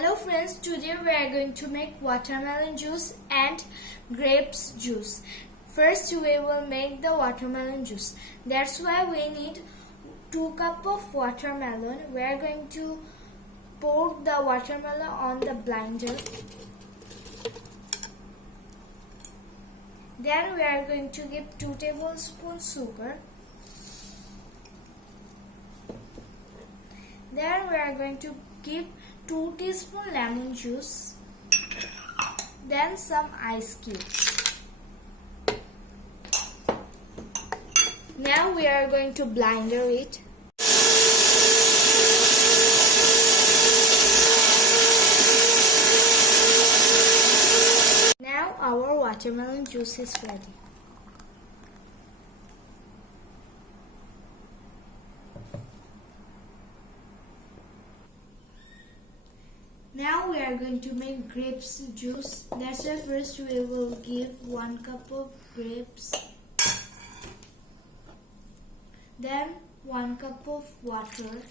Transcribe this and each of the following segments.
Hello friends, today we are going to make watermelon juice and grapes juice. First we will make the watermelon juice. That's why we need 2 cups of watermelon. We are going to pour the watermelon on the blender. Then we are going to give 2 tablespoons sugar. Then we are going to give 2 teaspoons lemon juice. Then some ice cubes. Now we are going to blender it. Now our watermelon juice is ready. Now we are going to make grapes juice. That's why first we will give 1 cup of grapes. Then 1 cup of water.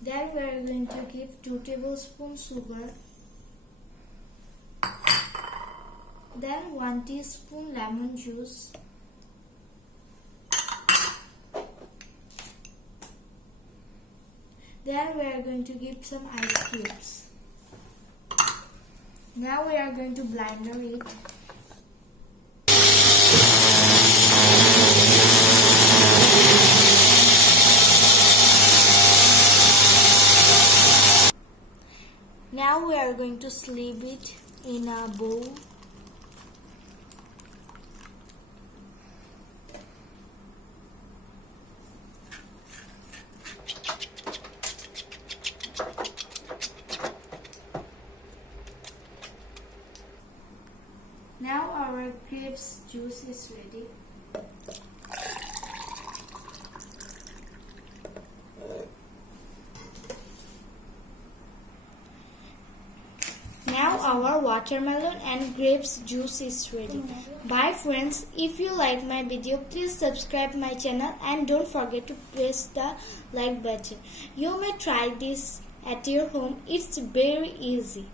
Then we are going to give 2 tablespoons sugar. Then 1 teaspoon lemon juice. Then we are going to give some ice cubes. Now we are going to blender it. Now we are going to sieve it in a bowl. Now our grapes juice is ready. Now our watermelon and grapes juice is ready. Bye friends. If you like my video, please subscribe my channel and don't forget to press the like button. You may try this at your home. It's very easy.